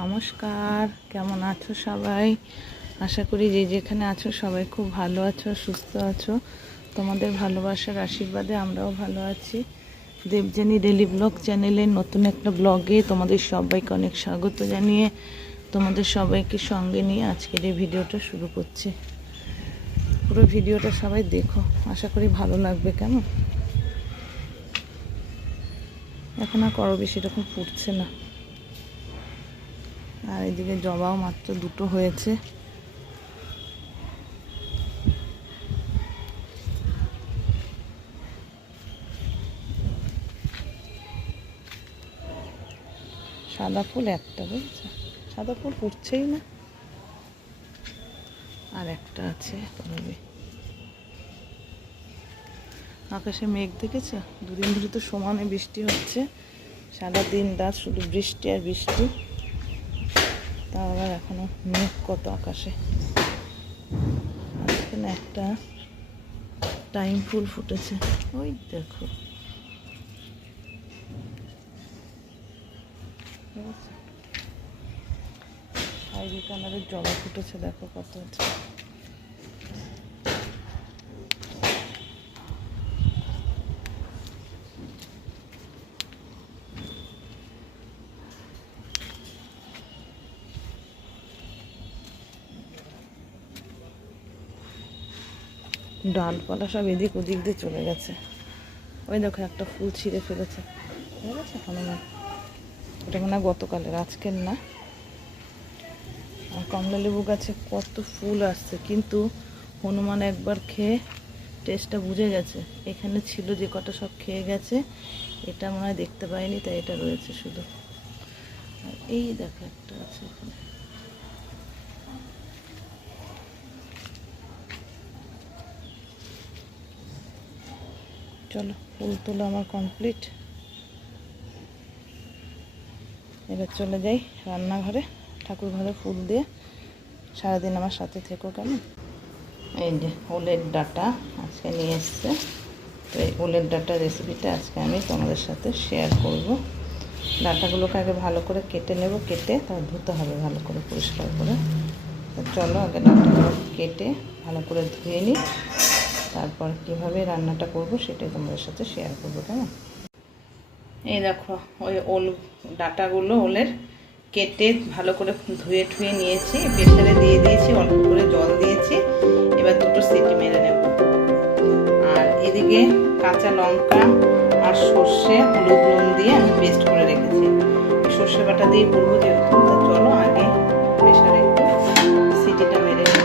নমস্কার, কেমন আছো সবাই? আশা করি যে যেখানে আছো সবাই খুব ভালো আছো, সুস্থ আছো। তোমাদের ভালোবাসার আশীর্বাদে আমরাও ভালো আছি। দেবযানী ডেলি ব্লগ চ্যানেলের নতুন একটা ব্লগে তোমাদের সবাইকে অনেক স্বাগত জানিয়ে তোমাদের সবাইকে সঙ্গে নিয়ে আজকের এই ভিডিওটা শুরু করছি। পুরো ভিডিওটা সবাই দেখো, আশা করি ভালো লাগবে। কেমন এখন আর করবি সেরকম ফুটছে না। আর এদিকে জবাও মাত্র দুটো হয়েছে। সাদা ফুল একটা, বুঝছো, সাদা ফুল ফুটছেই না। আর একটা আছে করবি। আকাশে মেঘ দেখেছো? দুদিন ধরে তো সমানে বৃষ্টি হচ্ছে, সারাদিন রাত শুধু বৃষ্টি আর বৃষ্টি। তা আবার এখনো মেঘ কত আকাশে। এখানে একটা টাইম ফুল ফুটেছে, ওই দেখো। আইভি কালারের জবা ফুটেছে, দেখো কত আছে। ডালপালা সব এদিক ওদিক দিয়ে চলে গেছে। ওই দেখো একটা ফুল ছিঁড়ে ফেলেছে, ঠিক আছে হনুমান। ওটা মনে হয় গতকালের, আজকের না। আর কমলা লেবু গাছে কত ফুল আসছে, কিন্তু হনুমান একবার খেয়ে টেস্টটা বুঝে গেছে। এখানে ছিল যে কটা সব খেয়ে গেছে, এটা মনে হয় দেখতে পাইনি, তাই এটা রয়েছে শুধু। আর এই দেখো একটা আছে এখানে। চলো, ফুল তোলা আমার কমপ্লিট। এবার চলে যাই রান্নাঘরে, ঠাকুর ঘরে ফুল দিয়ে। সারাদিন আমার সাথে থেকো, কেমন? এই যে ওলের ডাঁটা আজকে নিয়ে এসছে, তো এই ওলের ডাঁটা রেসিপিটা আজকে আমি তোমাদের সাথে শেয়ার করব। ডাঁটাগুলোকে আগে ভালো করে কেটে নেব, কেটে তার ধুতে হবে ভালো করে, পরিষ্কার করে। তো চলো আগে ডাঁটাগুলো কেটে ভালো করে ধুয়ে নিই, তারপর কীভাবে রান্নাটা করব সেটাই তোমাদের সাথে শেয়ার করবো, কেমন? এই দেখো ওই ওল ডাঁটাগুলো ওলের কেটে ভালো করে ধুয়ে ঠুয়ে নিয়েছি, প্রেসারে দিয়ে দিয়েছি, অল্প করে জল দিয়েছি। এবার দুটো সিটি মেরে নেব। আর এদিকে কাঁচা লঙ্কা আর সর্ষে, হলুদ নুন দিয়ে আমি পেস্ট করে রেখেছি। সর্ষে বাটা দিয়ে করবো যেহেতু, চলো আগে প্রেসারে একটু সিটিটা মেরে নেব।